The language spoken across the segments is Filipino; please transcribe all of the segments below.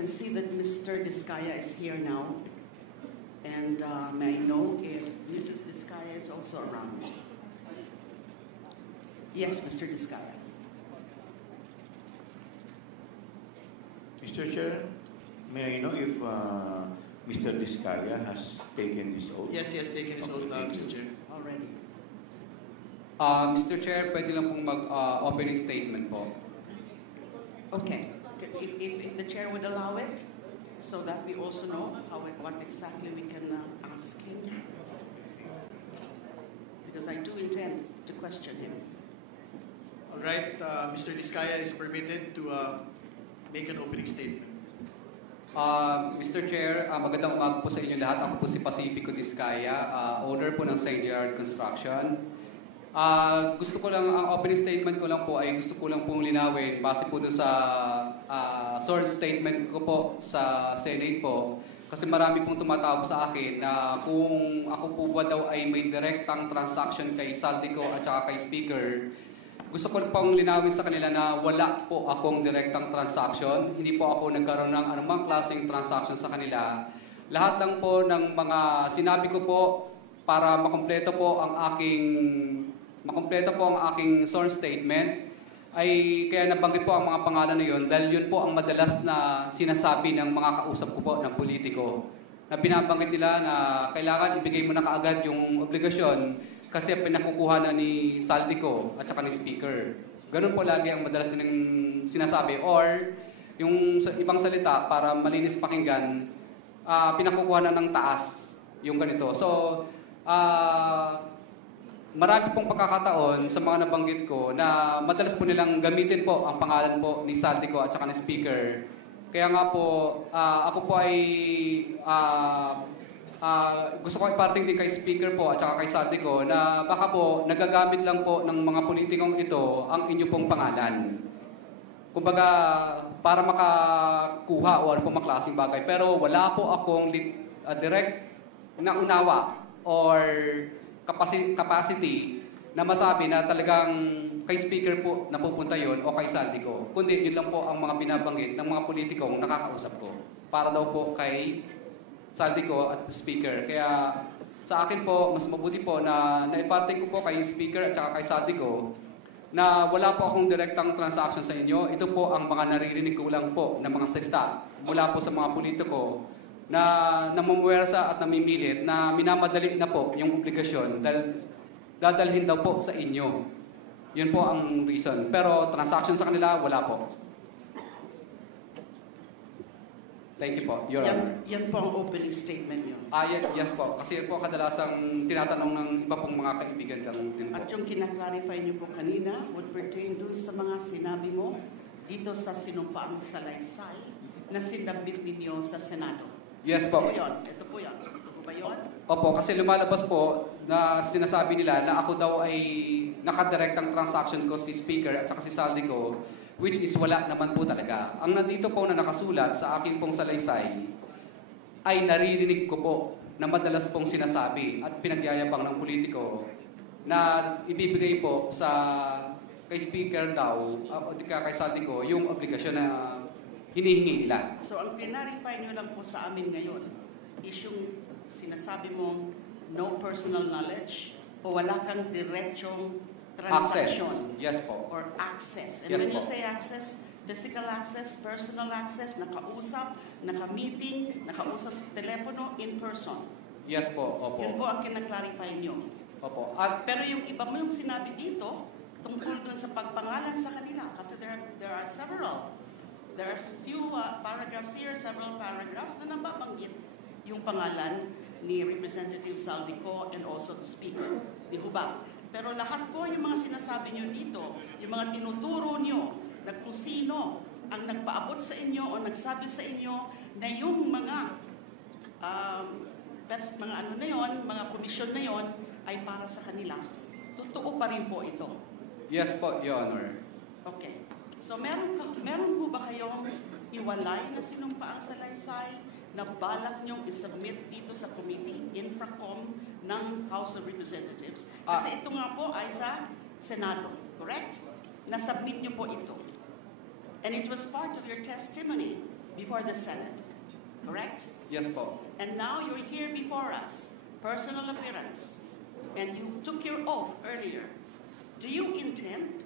can see that Mr. Diskaya is here now. And may I know if Mrs. Diskaya is also around? Yes, Mr. Diskaya. Mr. Chair, may I know if Mr. Diskaya has taken this oath? Yes, he has taken his oath, Mr. Chair. Already. Mr. Chair, pwede lang pong mag-opening statement po. Okay. If the chair would allow it, so that we also know what exactly we can ask him. Because I do intend to question him. All right, Mr. Diskaya is permitted to make an opening statement. Mr. Chair, magandang umaga po sa inyo lahat. Ako po si Pacifico Diskaya, owner po ng St. Gerard Construction. Gusto ko lang, ang opening statement ko lang po ay gusto ko lang pong linawin base po doon sa source statement ko po sa Senate po. Kasi marami pong tumatawag sa akin na kung ako po ba daw ay may direktang transaction kay Saldico at saka kay Speaker. Gusto ko pong linawin sa kanila na wala po akong direktang transaction. Hindi po ako nagkaroon ng anumang klaseng transaction sa kanila. Lahat lang po ng mga sinabi ko po para makumpleto po ang aking source statement ay kaya nabanggit po ang mga pangalan na yun dahil yun po ang madalas na sinasabi ng mga kausap ko po ng politiko. Na binabanggit nila na kailangan ibigay mo na kaagad yung obligasyon kasi pinakukuha na ni Saldico at saka ni Speaker. Ganun po lagi ang madalas nilang sinasabi. Or, yung ibang salita, para malinis pakinggan, pinakukuha na ng taas yung ganito. So, marami pong pagkakataon sa mga nabanggit ko na madalas po nilang gamitin po ang pangalan po ni Saldico at saka ni Speaker. Kaya nga po, ako po ay gusto ko iparting din kay Speaker po at saka kay Saldico na baka po nagagamit lang po ng mga politikong ito ang inyo pong pangalan. Kumbaga, para makakuha o ano pong maklaseng bagay. Pero wala po akong direct na unawa or capacity na masabi na talagang kay Speaker po napupunta yon o kay Saldico. Kundi yun lang po ang mga binabanggit ng mga politikong nakakausap ko. Para daw po kay Saldico at Speaker. Kaya sa akin po, mas mabuti po na naipating ko po kay Speaker at saka kay Saldico na wala po akong direktang transaction sa inyo. Ito po ang mga naririnig ko lang po na mga salita mula po sa mga politiko na namumuwersa at namimilit na minamadali na po yung obligasyon dahil dadalhin daw po sa inyo. Yun po ang reason. Pero transaction sa kanila, wala po. Thank you po, Your Honor. Yan po ang opening statement niyo. Yes po. Kasi po kadalasang tinatanong ng iba pong mga kaibigan kang din po. At yung kinaklarify niyo po kanina would pertain dun sa mga sinabi mo dito sa sinumpaang salaysay na sinabit ninyo sa Senado. Yes po. Ito po yun. Ito po ba yun? Opo, kasi lumalabas po na sinasabi nila na ako daw ay nakadirektang transaction ko si Speaker at saka si Saldico, which is wala naman po talaga. Ang nandito po na nakasulat sa aking pong salaysay ay naririnig ko po na madalas pong sinasabi at pinagyayabang ng politiko na ibibigay po sa kay Speaker daw o di kay Saldico yung obligasyon na hinihingi nila. So ang clarify nyo lang po sa amin ngayon is yung sinasabi mong no personal knowledge o wala kang diretsong transaction. Access. Yes po. Or access. And Yes when po. you say access, physical access, personal access, nakausap, naka-meeting, nakausap sa telepono, in person. Yes po. Opo. Yun po ang kinaklarify nyo. Opo. Pero yung iba mo yung sinabi dito, tungkol dun sa pagpangalan sa kanila. Kasi there are several. There are few paragraphs here, several paragraphs na nababanggit yung pangalan ni Representative Saldico and also the Speaker. Di ho ba? Pero lahat po yung mga sinasabi nyo dito, yung mga tinuturo nyo na kung sino ang nagpaabot sa inyo o nagsabi sa inyo na yung mga ano na yon, mga komisyon na yon ay para sa kanila. Totoo pa rin po ito. Yes po, Your Honor. Okay. So meron po ba kayong iwalay na sinumpaang salaysay na balak niyong isubmit dito sa committee, Infracom, ng House of Representatives? Kasi ito nga po ay sa Senado, correct? Nasubmit niyo po ito. And it was part of your testimony before the Senate, correct? Yes po. And now you're here before us, personal appearance, and you took your oath earlier. Do you intend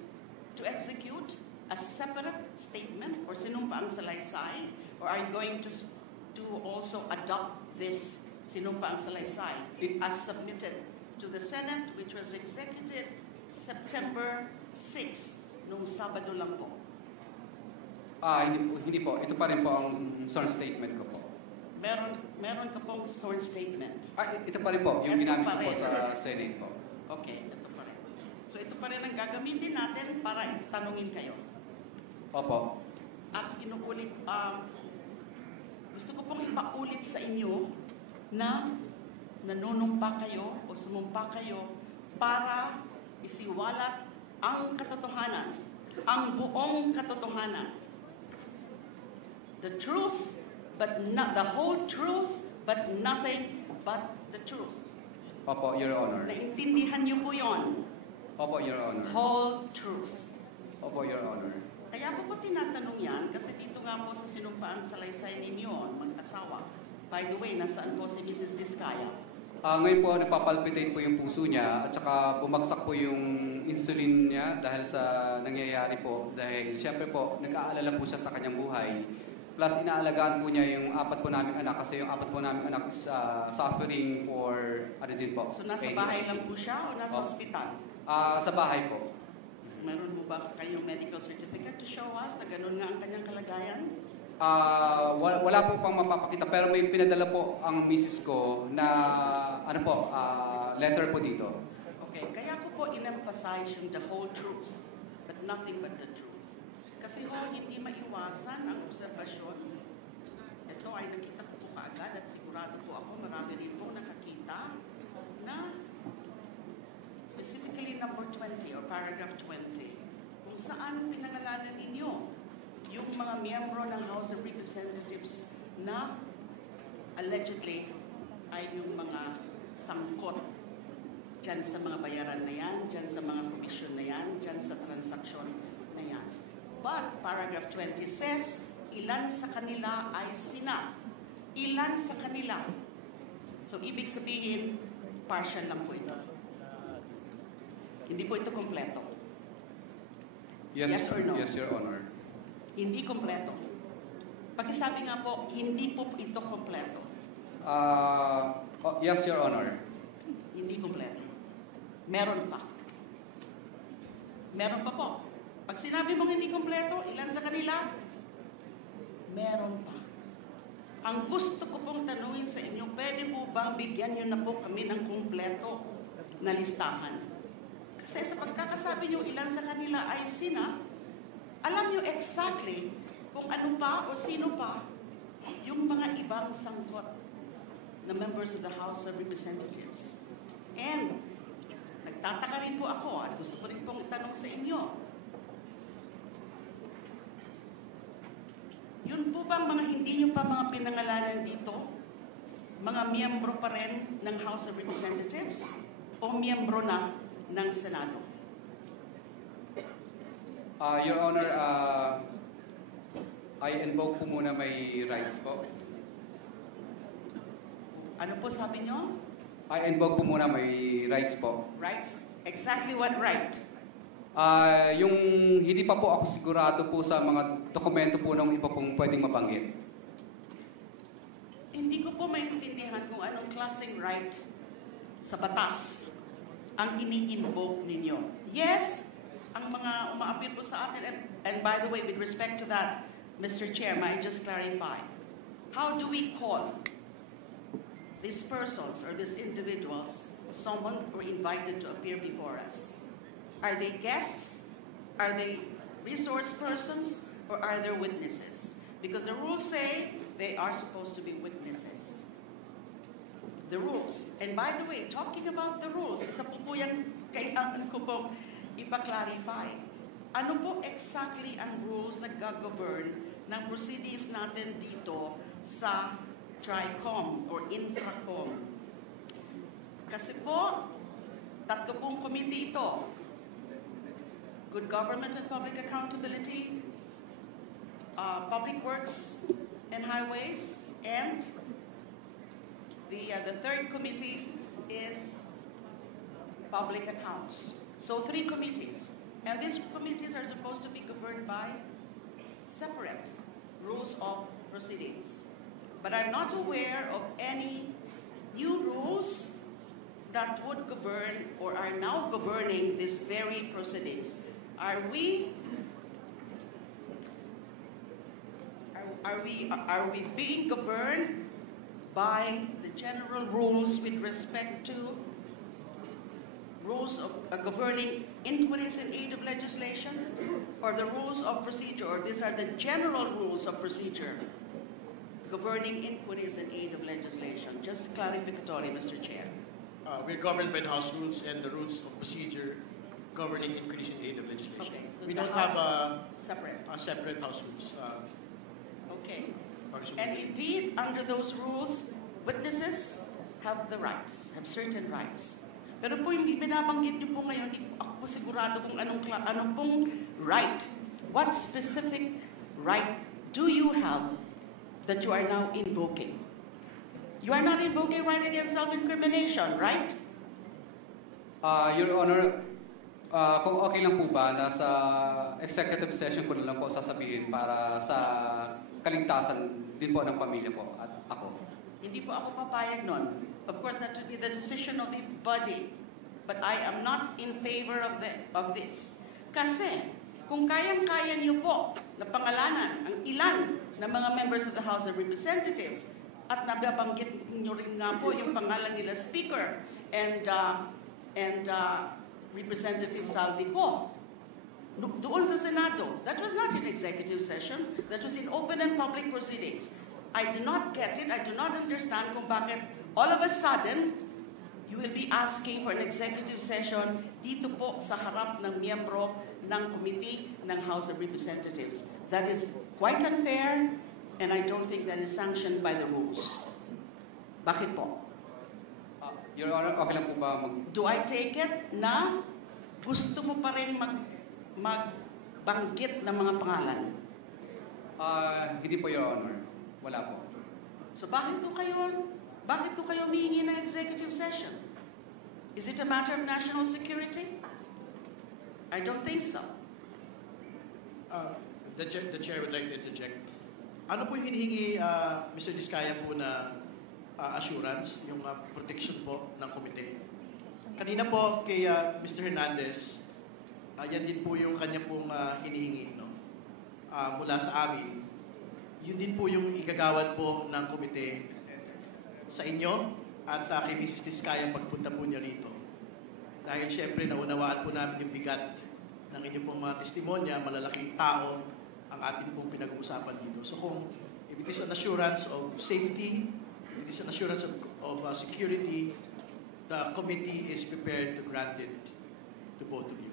to execute a separate statement or sinumpaang salaysay, or are you going to also adopt this sinumpaang salaysay as submitted to the Senate, which was executed September 6, nung Sabado lang po? Hindi po. Ito pa rin po ang sworn statement ko po. Meron ka pong sworn statement. Ito pa rin po, yung Ito ginamit pa ko po rin. sa Senate po. Okay, ito pa rin. So ito pa rin ang gagamitin natin para tanungin kayo. Opo. At inuulit, gusto ko pong ipaulit sa inyo na nanunumpa kayo o sumumpa kayo para isiwalat ang katotohanan, ang buong katotohanan. The truth, but not the whole truth, but nothing but the truth. Opo, Your Honor. Naintindihan niyo po yon? Opo, Your Honor. Whole truth. Opo, Your Honor. Kaya ko po tinatanong yan kasi dito nga po sa sinumpaan salaysay ninyo, mag-asawa. By the way, nasaan po si Mrs. Diskaya? Ngayon po, nagpapalpitate po yung puso niya at saka bumagsak po yung insulin niya dahil sa nangyayari po. Dahil siyempre po, nag-aalala po siya sa kanyang buhay. Plus, inaalagaan po niya yung 4 po naming anak kasi yung 4 po naming anak is suffering for din po. So nasa ADHD. bahay lang po siya o nasa Opo. ospital? Sa bahay po. Meron po ba kayong medical certificate to show us na ganun nga ang kanyang kalagayan? Wala po pang mapapakita pero may pinadala po ang misis ko na letter po dito. Okay, kaya ko po in-emphasize yung the whole truth, but nothing but the truth. Kasi ho, hindi maiwasan ang obserbasyon. Ito ay nakita ko po kaagad at sigurado po ako, marami rin po nakakita na specifically number 20 or paragraph 20, kung saan pinangalanan ninyo yung mga miyembro ng House of Representatives na allegedly ay yung mga sangkot dyan sa mga bayaran na yan, dyan sa mga provision na yan, dyan sa transaksyon na yan. But paragraph 20 says, ilan sa kanila ay sina. Ilan sa kanila. So ibig sabihin, partial lang po ito. Hindi po ito kompleto. Yes or no? Yes, Your Honor. Hindi kompleto. Pakisabi nga po, hindi po ito kompleto. Yes, Your Honor. Hindi kompleto. Meron pa. Meron pa po. Pag sinabi mong hindi kompleto, ilan sa kanila? Meron pa. Ang gusto ko pong tanungin sa inyo, pwede po bang bigyan nyo na po kami ng kompleto na listahan? Kasi sa pagkakasabi nyo ilan sa kanila ay sina, alam nyo exactly kung ano pa o sino pa yung mga ibang sangkot na members of the House of Representatives. And nagtataka rin po ako at gusto ko rin pong itanong sa inyo, yun po bang mga hindi nyo pa mga pinangalanan dito, mga miyembro pa rin ng House of Representatives o miyembro na ng Senado? Your Honor, I invoke po muna may rights po. Ano po sabi nyo? I invoke po muna may rights po. Rights? Exactly what right? Yung hindi pa po ako sigurado po sa mga dokumento po ng iba pong pwedeng mabanggit. Hindi ko po maintindihan kung anong klaseng right sa batas ang ini-invoke ninyo. Yes, ang mga umaapir po sa atin, and by the way, with respect to that, Mr. Chair, may I just clarify, how do we call these persons or these individuals, someone who are invited to appear before us? Are they guests? Are they resource persons? Or are they witnesses? Because the rules say they are supposed to be witnesses. The rules. And by the way, talking about the rules, isa po po yan kailangan ko pong ipa-clarify. Ano po exactly ang rules na gag-govern ng proceedings natin dito sa TRICOM or Infracom? Kasi po, 3 pong committee ito. Good Government and Public Accountability, Public Works and Highways, and the third committee is Public Accounts. So 3 committees. And these committees are supposed to be governed by separate rules of proceedings. But I'm not aware of any new rules that would govern or are now governing these very proceedings. Are we being governed by the general rules with respect to rules of governing inquiries in aid of legislation, or the rules of procedure, or these are the general rules of procedure governing inquiries in aid of legislation? Just clarificatory, Mr. Chair. We're governed by the House rules and the rules of procedure governing inquiries in aid of legislation. Okay, so we the don't House have separate. a separate House rules. Okay. Congresswoman. And indeed, under those rules, witnesses have the rights, have certain rights. Pero po yung binabanggit niyo po ngayon, di po ako po sigurado kung anong pong right. What specific right do you have that you are now invoking? You are not invoking right against self-incrimination, right? Your Honor, kung okay lang po ba, nasa executive session ko na lang po sasabihin para sa kaligtasan din po ng pamilya ko at ako. Hindi po ako papayag nun. Of course, that would be the decision of the body. But I am not in favor of this. Kasi, kung kayang-kaya niyo po na pangalanan ang ilan ng mga members of the House of Representatives at nababanggit niyo rin nga po yung pangalan nila Speaker and Representative Saldico, doon sa Senado, that was not in executive session, that was in open and public proceedings. I do not get it, I do not understand kung bakit all of a sudden, you will be asking for an executive session dito po sa harap ng miyembro ng committee ng House of Representatives. That is quite unfair, and I don't think that is sanctioned by the rules. Bakit po? Your Honor, okay lang po ba Do I take it na gusto mo pa rin magbanggit ng mga pangalan? Hindi po, Your Honor. Wala po. So bakit to kayo humingi ng executive session? Is it a matter of national security? I don't think so. The chair would like to interject. Ano po yung hinihingi, Mr. Diskaya po na assurance, yung protection po ng komite? Kanina po kay Mr. Hernandez, yan din po yung kanya pong hinihingi, no? Mula sa amin. Yun din po yung igagawad po ng komite sa inyo at kay Mrs. Diskaya pagpunta po niya rito. Dahil siyempre naunawaan po namin yung bigat ng inyong pong mga testimonya, malalaking tao ang atin pong pinag-uusapan dito. So kung if it is an assurance of safety, if it is an assurance of security, the committee is prepared to grant it to both of you.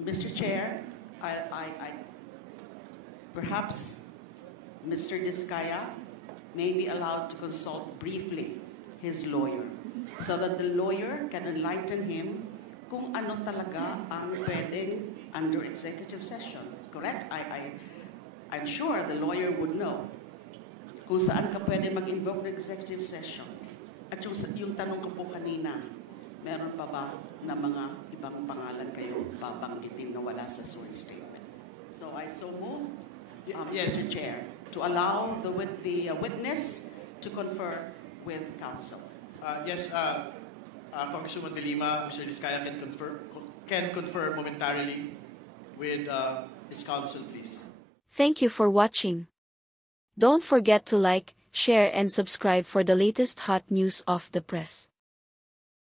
Mr. Chair, I perhaps Mr. Diskaya may be allowed to consult briefly his lawyer so that the lawyer can enlighten him kung ano talaga ang pwedeng under executive session. Correct? I'm sure the lawyer would know kung saan ka pwede mag-invoke ng executive session. At yung tanong ko po kanina, meron pa ba na mga ibang pangalan kayo babanggitin na wala sa sworn statement? So I so move, Yes. Mr. Chair, to allow the witness to confer with counsel. Yes, Congresswoman De Lima, Mr. Diskaya can confer momentarily with his counsel, please. Thank you for watching. Don't forget to like, share and subscribe for the latest hot news of the press.